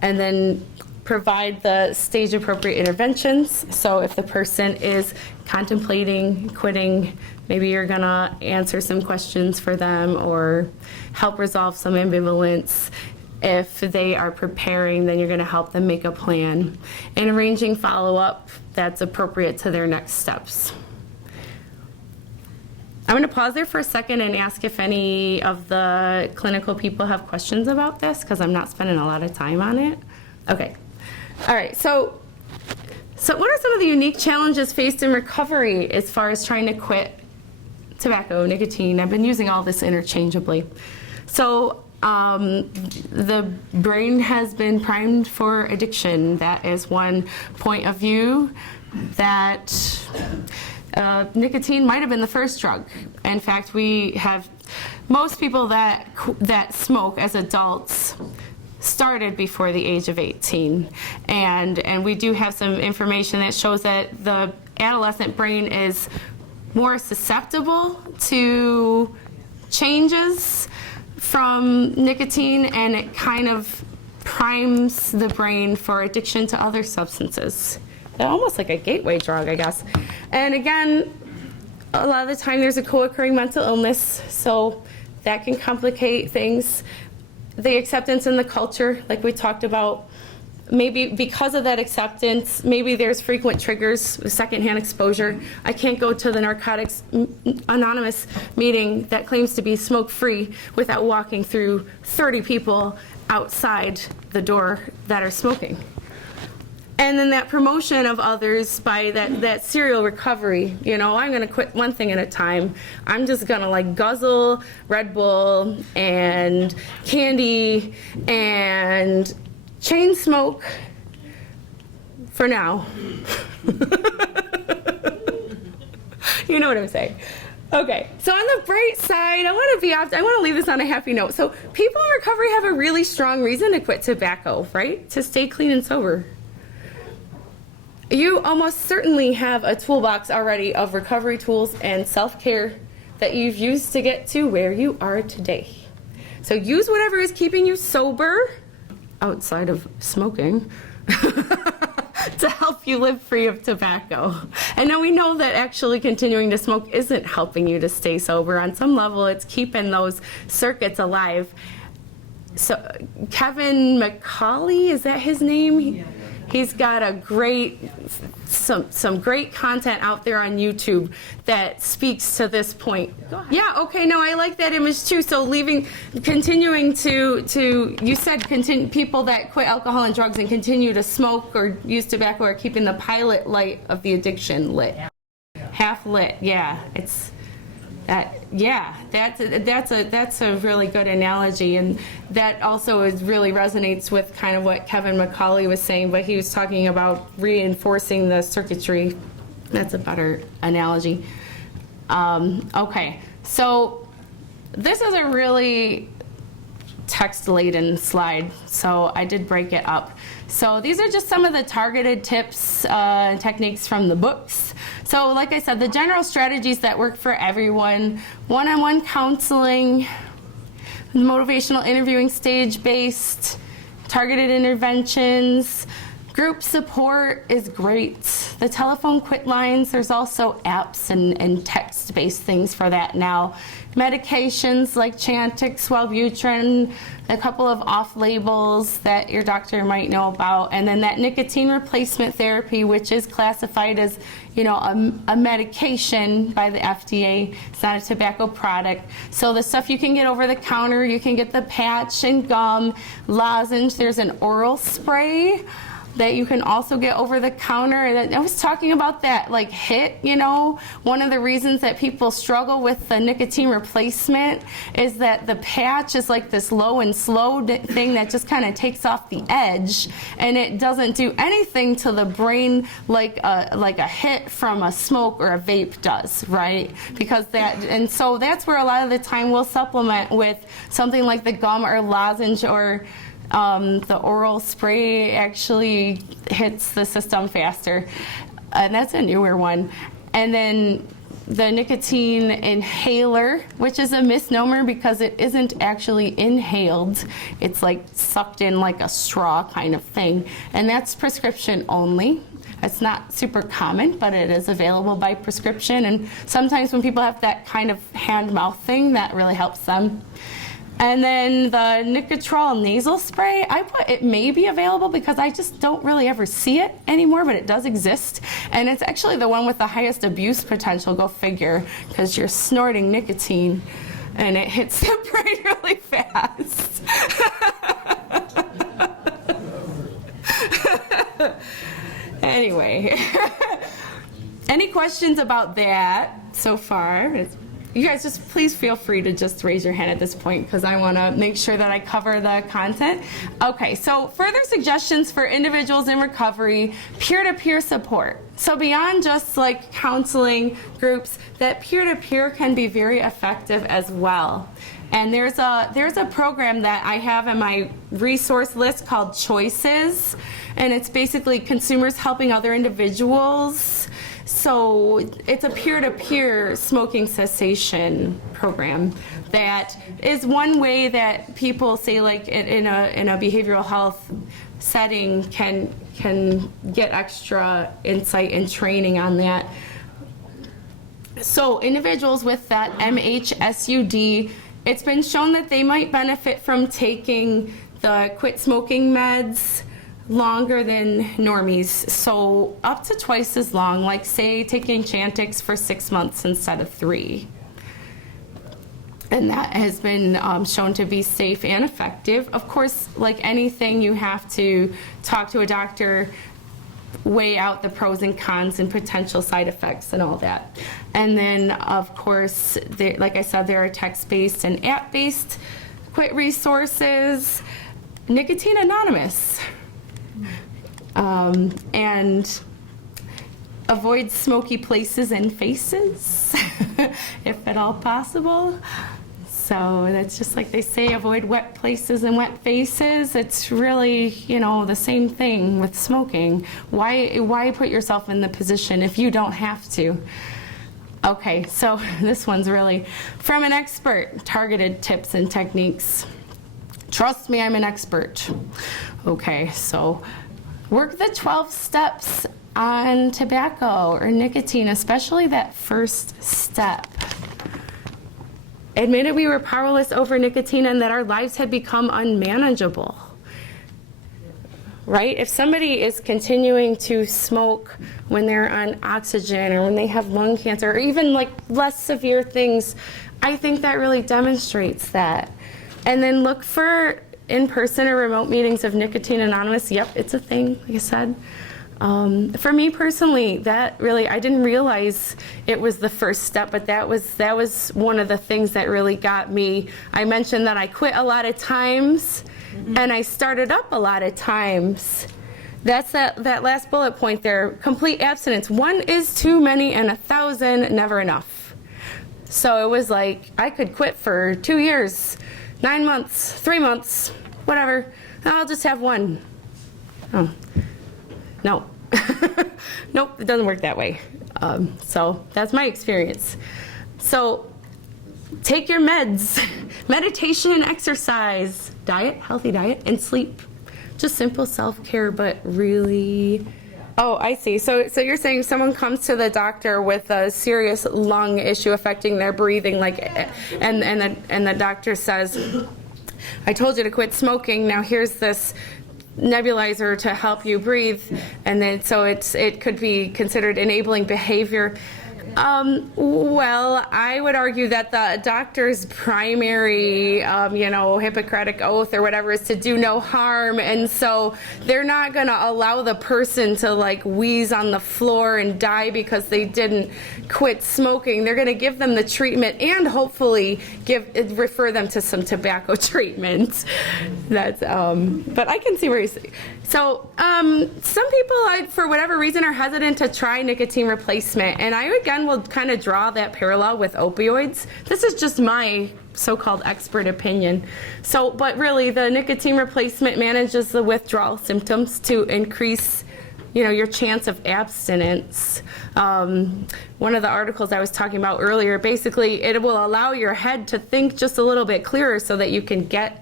And then provide the stage appropriate interventions. So if the person is contemplating quitting, maybe you're gonna answer some questions for them or help resolve some ambivalence. If they are preparing, then you're gonna help them make a plan and arranging follow-up that's appropriate to their next steps. I'm going to pause there for a second and ask if any of the clinical people have questions about this, because I'm not spending a lot of time on it. Okay. All right. So what are some of the unique challenges faced in recovery as far as trying to quit tobacco, nicotine? I've been using all this interchangeably. So the brain has been primed for addiction. That is one point of view. That nicotine might have been the first drug. In fact, we have most people that smoke as adults started before the age of 18, and we do have some information that shows that the adolescent brain is more susceptible to changes from nicotine, and it kind of primes the brain for addiction to other substances. Almost like a gateway drug, I guess. And again, a lot of the time there's a co-occurring mental illness, so that can complicate things. The acceptance in the culture, like we talked about, maybe because of that acceptance, maybe there's frequent triggers, secondhand exposure. I can't go to the Narcotics Anonymous meeting that claims to be smoke-free without walking through 30 people outside the door that are smoking. And then that promotion of others by that serial recovery, you know, I'm going to quit one thing at a time. I'm just going to like guzzle Red Bull and candy and chain smoke for now. You know what I'm saying. Okay, so on the bright side, I want to leave this on a happy note. So people in recovery have a really strong reason to quit tobacco, right? To stay clean and sober. You almost certainly have a toolbox already of recovery tools and self-care that you've used to get to where you are today. So use whatever is keeping you sober, outside of smoking, to help you live free of tobacco. And now we know that actually continuing to smoke isn't helping you to stay sober. On some level, it's keeping those circuits alive. So Kevin McCauley, is that his name? Yeah. He's got a some great content out there on YouTube that speaks to this point. Go ahead. Yeah, okay, no, I like that image too. So continuing to you said people that quit alcohol and drugs and continue to smoke or use tobacco are keeping the pilot light of the addiction lit. Half lit, yeah. It's that, yeah, that's a really good analogy, and that also really resonates with kind of what Kevin McCauley was saying, but he was talking about reinforcing the circuitry. That's a better analogy. Okay, so this is a really text-laden slide, so I did break it up. So these are just some of the targeted tips and techniques from the books. So like I said, the general strategies that work for everyone: one-on-one counseling, motivational interviewing, stage-based, targeted interventions, group support is great. The telephone quit lines, there's also apps and text-based things for that now. medications like Chantix, Wellbutrin, a couple of off-labels that your doctor might know about, and then that nicotine replacement therapy, which is classified as, you know, a medication by the FDA. It's not a tobacco product. So the stuff you can get over the counter, you can get the patch and gum, lozenge. There's an oral spray that you can also get over the counter. I was talking about that, like HIT, you know. One of the reasons that people struggle with the nicotine replacement is that the patch is like this low and slow thing that just kind of takes off the edge, and it doesn't do anything to the brain like a HIT from a smoke or a vape does, right? Because and so that's where a lot of the time we'll supplement with something like the gum or lozenge, or the oral spray actually hits the system faster, and that's a newer one. And then the nicotine inhaler, which is a misnomer because it isn't actually inhaled. It's like sucked in like a straw kind of thing, and that's prescription only. It's not super common, but it is available by prescription, and sometimes when people have that kind of hand-mouth thing, that really helps them. And then the Nicotrol nasal spray, I put it may be available because I just don't really ever see it anymore, but it does exist. And it's actually the one with the highest abuse potential, go figure, because you're snorting nicotine and it hits the brain really fast. Anyway, any questions about that so far? You guys just please feel free to just raise your hand at this point because I want to make sure that I cover the content. Okay, so further suggestions for individuals in recovery, peer-to-peer support. So beyond just like counseling groups, that peer-to-peer can be very effective as well. And there's a program that I have in my resource list called Choices, and it's basically consumers helping other individuals. So it's a peer-to-peer smoking cessation program that is one way that people say, like in a behavioral health setting, can get extra insight and training on that. So individuals with that MHSUD, it's been shown that they might benefit from taking the quit smoking meds longer than normies, so up to twice as long, like say taking Chantix for 6 months instead of 3. And that has been shown to be safe and effective. Of course, like anything, you have to talk to a doctor, weigh out the pros and cons and potential side effects and all that. And then, of course, like I said, there are text-based and app-based quit resources. Nicotine Anonymous. And avoid smoky places and faces, if at all possible. So that's just like they say, avoid wet places and wet faces. It's really, you know, the same thing with smoking. Why put yourself in the position if you don't have to? Okay, so this one's really from an expert, targeted tips and techniques. Trust me, I'm an expert. Okay, so work the 12 steps on tobacco or nicotine, especially that first step. Admitted we were powerless over nicotine and that our lives had become unmanageable. Right? If somebody is continuing to smoke when they're on oxygen or when they have lung cancer or even like less severe things, I think that really demonstrates that. And then look for in-person or remote meetings of Nicotine Anonymous. Yep, it's a thing, like I said. For me personally, that really, I didn't realize it was the first step, but that was one of the things that really got me. I mentioned that I quit a lot of times, and I started up a lot of times. That's that last bullet point there, complete abstinence. 1 is too many and 1,000 never enough. So it was like, I could quit for 2 years, 9 months, 3 months, whatever. I'll just have 1. Oh, no. Nope, it doesn't work that way. So that's my experience. So take your meds, meditation, exercise, diet, healthy diet, and sleep. Just simple self-care, but really Oh, I see. So you're saying someone comes to the doctor with a serious lung issue affecting their breathing, and the doctor says, "I told you to quit smoking. Now here's this nebulizer to help you breathe," and then so it could be considered enabling behavior. Well, I would argue that the doctor's primary, Hippocratic oath or whatever is to do no harm, and so they're not going to allow the person to wheeze on the floor and die because they didn't quit smoking. They're going to give them the treatment and hopefully refer them to some tobacco treatment. That's, but I can see where you're saying. So some people, for whatever reason, are hesitant to try nicotine replacement, and I again will kind of draw that parallel with opioids. This is just my so-called expert opinion. So, but really, the nicotine replacement manages the withdrawal symptoms to increase, your chance of abstinence. One of the articles I was talking about earlier, basically, it will allow your head to think just a little bit clearer so that you can get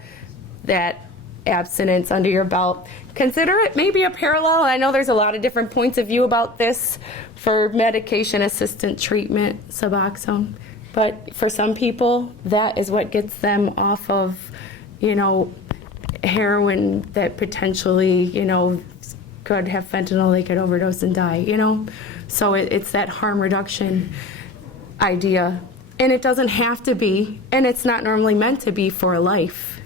that abstinence under your belt. Consider it maybe a parallel. I know there's a lot of different points of view about this for medication assistant treatment, Suboxone. But for some people, that is what gets them off of, heroin that potentially, could have fentanyl, they could overdose and die, So it's that harm reduction idea. And it doesn't have to be, and it's not normally meant to be for life.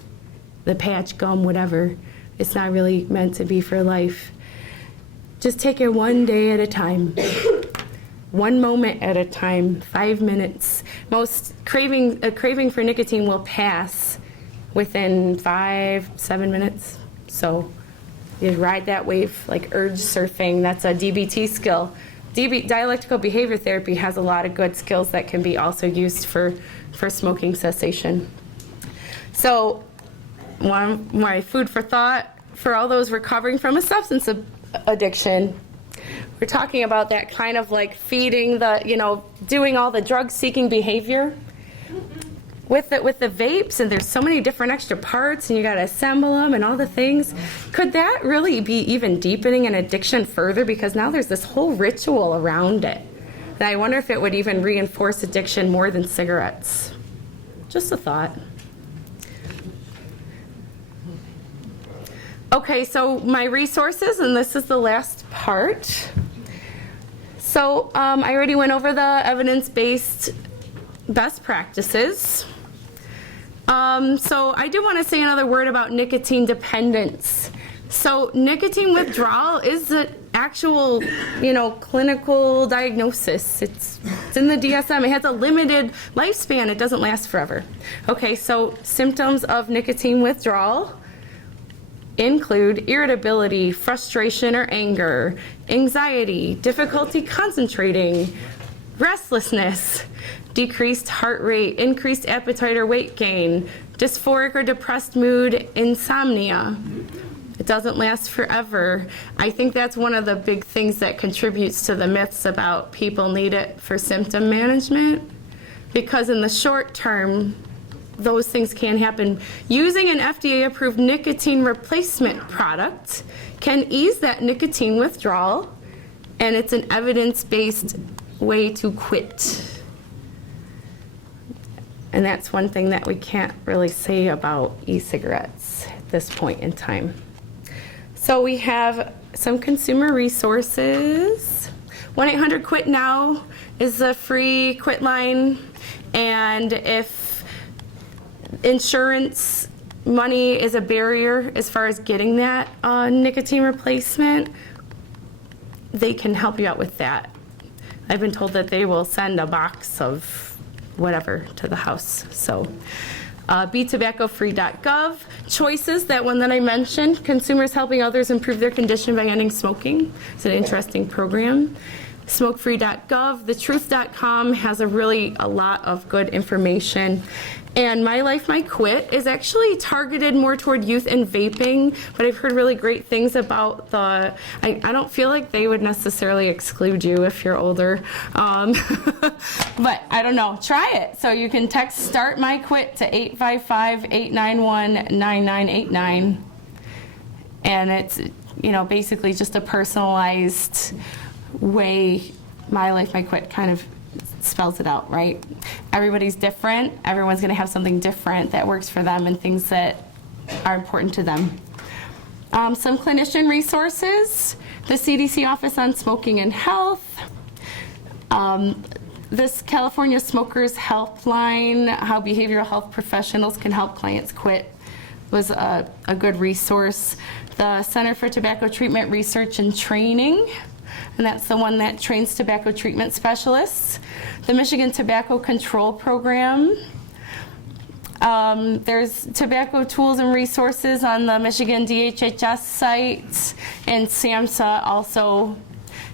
The patch, gum, whatever. It's not really meant to be for life. Just take it one day at a time. One moment at a time, 5 minutes. A craving for nicotine will pass within 5-7 minutes. So you ride that wave like urge surfing. That's a DBT skill. Dialectical behavior therapy has a lot of good skills that can be also used for smoking cessation. So my food for thought for all those recovering from a substance addiction. We're talking about that kind of feeding doing all the drug-seeking behavior with the vapes, and there's so many different extra parts, and you got to assemble them and all the things. Could that really be even deepening an addiction further? Because now there's this whole ritual around it. And I wonder if it would even reinforce addiction more than cigarettes. Just a thought. Okay, so my resources, and this is the last part. So I already went over the evidence-based best practices. So I do want to say another word about nicotine dependence. So nicotine withdrawal is the actual, clinical diagnosis. It's in the DSM. It has a limited lifespan. It doesn't last forever. Okay, so symptoms of nicotine withdrawal include irritability, frustration or anger, anxiety, difficulty concentrating, restlessness, decreased heart rate, increased appetite or weight gain, dysphoric or depressed mood, insomnia. It doesn't last forever. I think that's one of the big things that contributes to the myths about people need it for symptom management, because in the short term, those things can happen. Using an FDA-approved nicotine replacement product can ease that nicotine withdrawal, and it's an evidence-based way to quit. And that's one thing that we can't really say about e-cigarettes at this point in time. So we have some consumer resources. 1-800-QUIT-NOW is a free quit line, and if insurance money is a barrier as far as getting that nicotine replacement, they can help you out with that. I've been told that they will send a box of whatever to the house. So betobaccofree.gov. Choices, that one that I mentioned, consumers helping others improve their condition by ending smoking. It's an interesting program. Smokefree.gov. Thetruth.com has a lot of good information. And My Life, My Quit is actually targeted more toward youth and vaping, but I've heard really great things about I don't feel like they would necessarily exclude you if you're older. But I don't know. Try it. So you can text Start My Quit to 855-891-9989. And it's, basically just a personalized way. My Life, My Quit kind of spells it out, right? Everybody's different. Everyone's going to have something different that works for them and things that are important to them. Some clinician resources: the CDC Office on Smoking and Health, this California Smokers Helpline, how behavioral health professionals can help clients quit, was a good resource. The Center for Tobacco Treatment Research and Training, and that's the one that trains tobacco treatment specialists. The Michigan Tobacco Control Program. There's tobacco tools and resources on the Michigan DHHS site, and SAMHSA also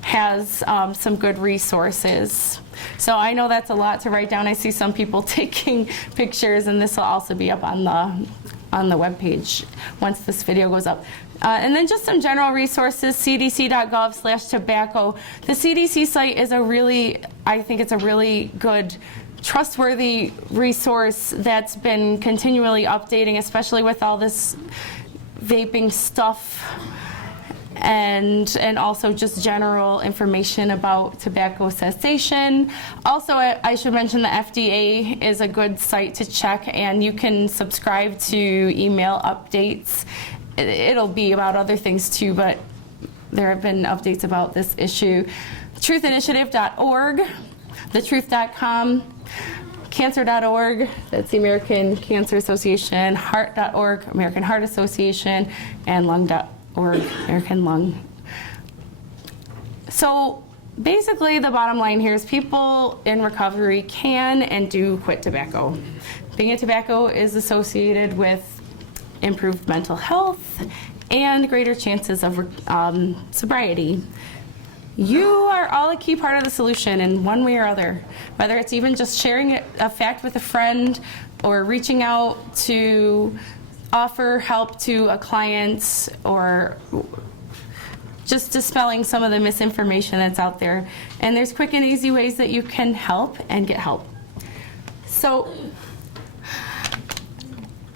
has some good resources. So I know that's a lot to write down. I see some people taking pictures, and this will also be up on the webpage once this video goes up. And then just some general resources: cdc.gov/tobacco. The CDC site is I think it's a really good, trustworthy resource that's been continually updating, especially with all this vaping stuff, and also just general information about tobacco cessation. Also, I should mention the FDA is a good site to check, and you can subscribe to email updates. It'll be about other things too, but there have been updates about this issue. Truthinitiative.org, thetruth.com, cancer.org, that's the American Cancer Association, heart.org, American Heart Association, and lung.org, American Lung. So basically the bottom line here is people in recovery can and do quit tobacco. Being in tobacco is associated with improved mental health and greater chances of sobriety. You are all a key part of the solution in one way or other, whether it's even just sharing a fact with a friend or reaching out to offer help to a client, or just dispelling some of the misinformation that's out there. And there's quick and easy ways that you can help and get help. So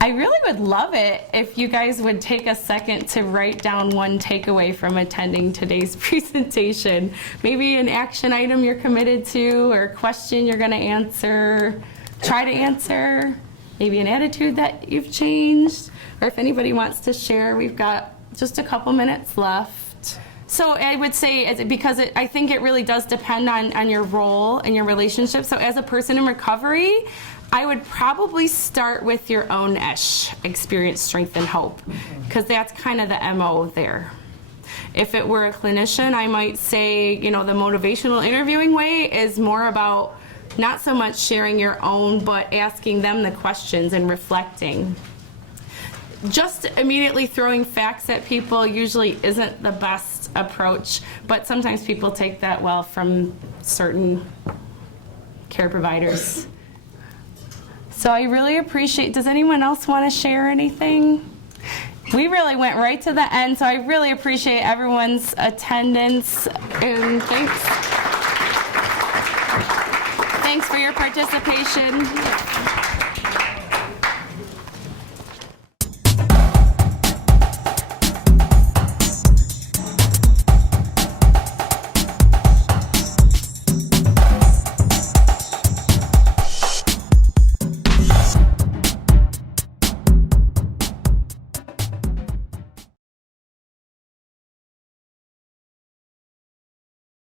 I really would love it if you guys would take a second to write down one takeaway from attending today's presentation. Maybe an action item you're committed to, or a question you're going to answer, try to answer, maybe an attitude that you've changed, or if anybody wants to share, we've got just a couple minutes left. So I would say, because I think it really does depend on your role and your relationship. So as a person in recovery, I would probably start with your own experience, strength, and hope, because that's kind of the MO there. If it were a clinician, I might say, the motivational interviewing way is more about not so much sharing your own, but asking them the questions and reflecting. Just immediately throwing facts at people usually isn't the best approach, but sometimes people take that well from certain care providers. So I really appreciate, does anyone else want to share anything? We really went right to the end, so I really appreciate everyone's attendance, and thanks for your participation.